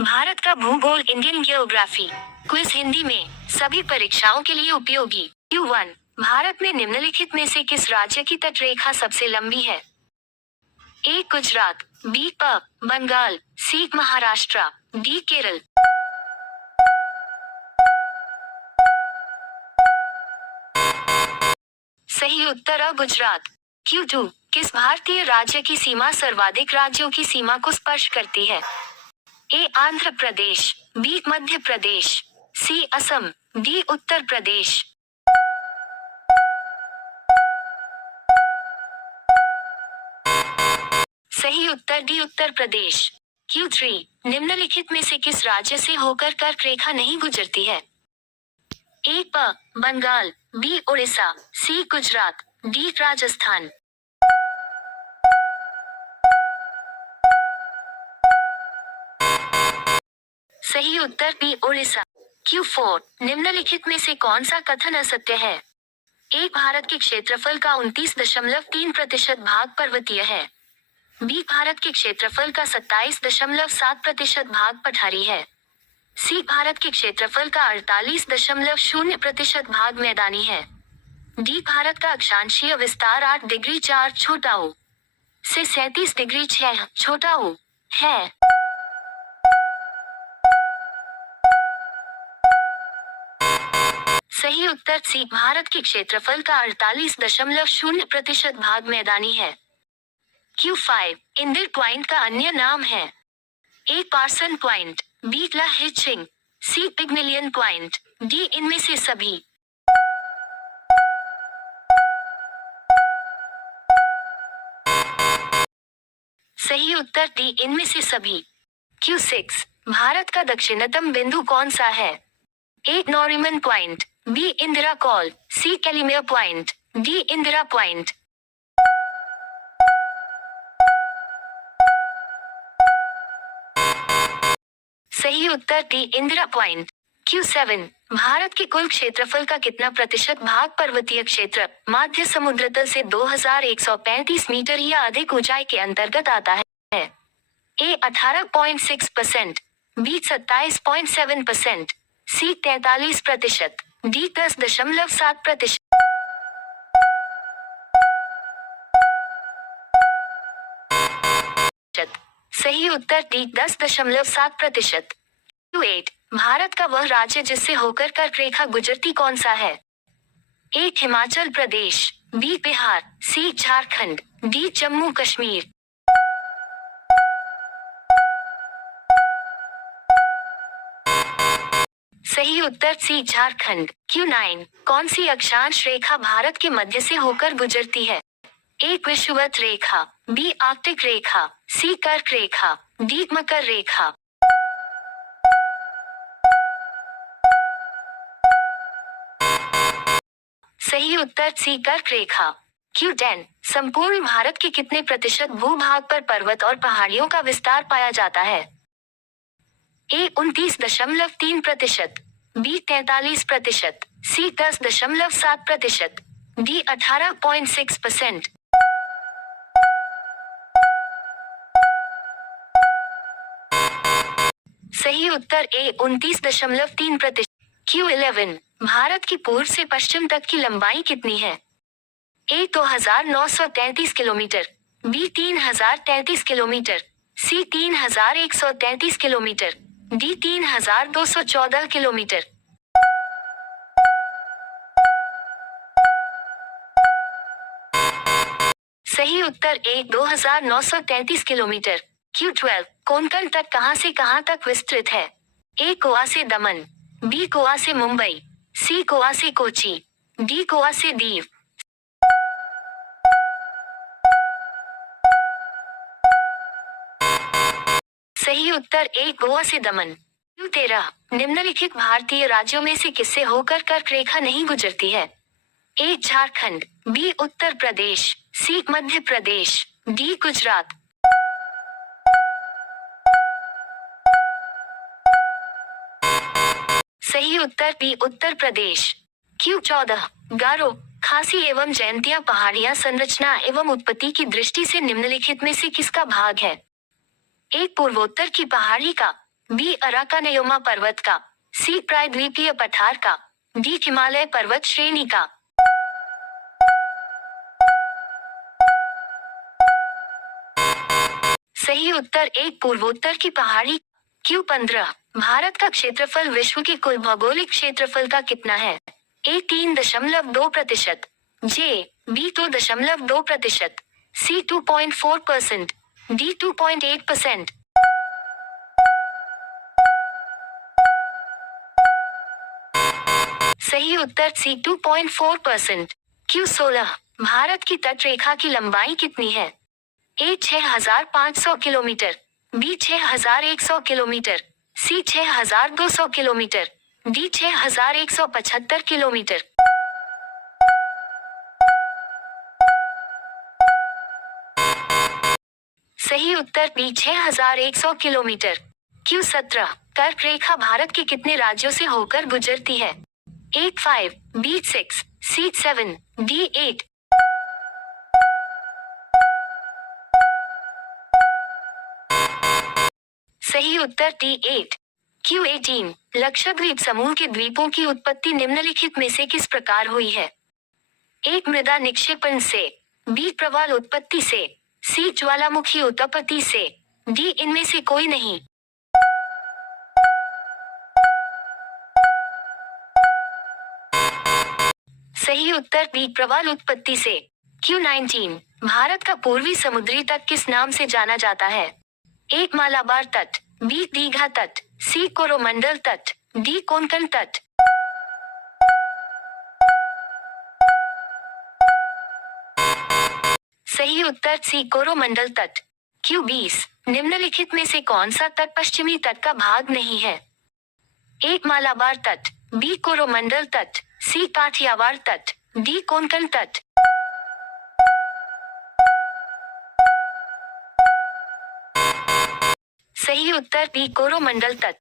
भारत का भूगोल, Indian geography quiz Hindi में सभी परीक्षाओं के लिए उपयोगी। Q1 भारत में निम्नलिखित में से किस राज्य की तटरेखा सबसे लंबी है? A Gujarat, B Bengal, C Maharashtra, D Kerala. सही उत्तर गुजरात। Q2 किस भारतीय राज्य की सीमा सर्वाधिक राज्यों की सीमा को स्पर्श करती है? A Andhra Pradesh, B Madhya Pradesh, C Assam, D Uttar Pradesh. सही उत्तर D उत्तर प्रदेश। Q3 निम्नलिखित में से किस राज्य से होकर कर्क रेखा नहीं गुजरती है? A Bengal, B Orissa, C Gujarat, D Rajasthan. सही उत्तर B उड़ीसा। Q4 निम्नलिखित में से कौन सा कथन असत्य है? A भारत के क्षेत्रफल का 29.3% भाग पर्वतीय है। B भारत के क्षेत्रफल का 27.7% भाग पठारी है। C भारत के क्षेत्रफल का 48.0% भाग मैदानी है। D भारत का अक्षांशीय विस्तार 8 डिग्री 4 छोटा u से 37 डिग्री 6 छोटा u है। सही उत्तर C भारत के क्षेत्रफल का 48.0% भाग मैदानी है। Q5 इंदिर पॉइंट का अन्य नाम है? A पार्सन पॉइंट, B क्लाहिचिंग, C पिग्मेलियन पॉइंट, D इनमें से सभी। सही उत्तर D इनमें से सभी। Q6 भारत का दक्षिणतम बिंदु कौन सा है? A Nariman point, B Indira col, C Calimere point, D Indira point. सही उत्तर D Indira point. Q7 Bharat के कुल क्षेत्रफल का कितना प्रतिशत भाग पर्वतीय क्षेत्र मध्य समुद्र तल से 2135 मीटर या अधिक ऊंचाई के अंतर्गत आता है? A 18.6%, B 27.7%, C 43%, D 10.7%। सही उत्तर D 10.7%। Q8 भारत का वह राज्य जिससे होकर कर्क रेखा गुजरती कौन सा है? A Himachal Pradesh, B Bihar, C Jharkhand, D Jammu Kashmir. सही उत्तर C झारखंड। Q9 कौन सी अक्षांश रेखा भारत के मध्य से होकर गुजरती है? A विषुवत रेखा, B आर्कटिक रेखा, C कर्क रेखा, D मकर रेखा। सही उत्तर C कर्क रेखा। Q10 संपूर्ण भारत के कितने प्रतिशत भूभाग पर पर्वत और पहाड़ियों का विस्तार पाया जाता है? A 29.3%, B 43%, C 10.7%, D 18.6%। सही उत्तर A 29.3%। Q11 भारत की पूर्व से पश्चिम तक की लंबाई कितनी है? A 2933 kilometre, B 3033 kilometre, C 3133 kilometre, D 3214 kilometre. सही उत्तर A 2933 किलोमीटर। Q12 कोंकण तट कहां से कहां तक विस्तृत है? A गोवा से दमन, B गोवा से मुंबई, C गोवा से कोची, D गोवा से दीव। सही उत्तर A गोवा से दमन। Q13 निम्नलिखित भारतीय राज्यों में से किससे होकर कर्क रेखा नहीं गुजरती है? A Jharkhand, B Uttar Pradesh, C Madhya Pradesh, D Gujarat. सही उत्तर B उत्तर प्रदेश। Q14 गारो, खासी एवं जयंतिया पहाड़ियां संरचना एवं उत्पत्ति की दृष्टि से निम्नलिखित में से किसका भाग है? A पूर्वोत्तर की पहाड़ी का, बी अराकानयोमा पर्वत का, सी प्रायद्वीपीय पठार का, डी हिमालय पर्वत श्रेणी का। सही उत्तर एक पूर्वोत्तर की पहाड़ी। Q15 भारत का क्षेत्रफल विश्व के कुल भौगोलिक क्षेत्रफल का कितना है? ए 3.2%, जे बी 2.2%, सी 2.4%, डी 2.8%। सही उत्तर सी 2.4%। Q16 भारत की तटरेखा की लंबाई कितनी है? ए 6,500 किलोमीटर, बी 6,100 किलोमीटर, सी 6,200 किलोमीटर, डी 6,175 किलोमीटर। सही उत्तर बी 6,100 किलोमीटर। Q17 कर्क रेखा भारत के कितने राज्यों से होकर गुजरती है? ए 5, बी 6, सी 7, डी 8। सही उत्तर डी 8। Q18 लक्षद्वीप समूह के द्वीपों की उत्पत्ति निम्नलिखित में से किस प्रकार हुई है? एक मृदा निक्षेपण से, बी प्रवाल उत्पत्ति से, सी ज्वालामुखी उत्पत्ति से, डी इनमें से कोई नहीं। सही उत्तर बी प्रवाल उत्पत्ति से। Q19 भारत का पूर्वी समुद्री तट किस नाम से जाना जाता है? एक मालाबार तट, बी दीघा तट, सी कोरोमंडल तट, डी कोंकण तट। सही उत्तर सी कोरोमंडल तट। Q20 निम्नलिखित में से कौन सा तट पश्चिमी तट का भाग नहीं है? एक मालाबार तट, बी कोरोमंडल तट, सी काठियावाड़ तट, डी कोंकण तट। सही उत्तर बी कोरोमंडल तट।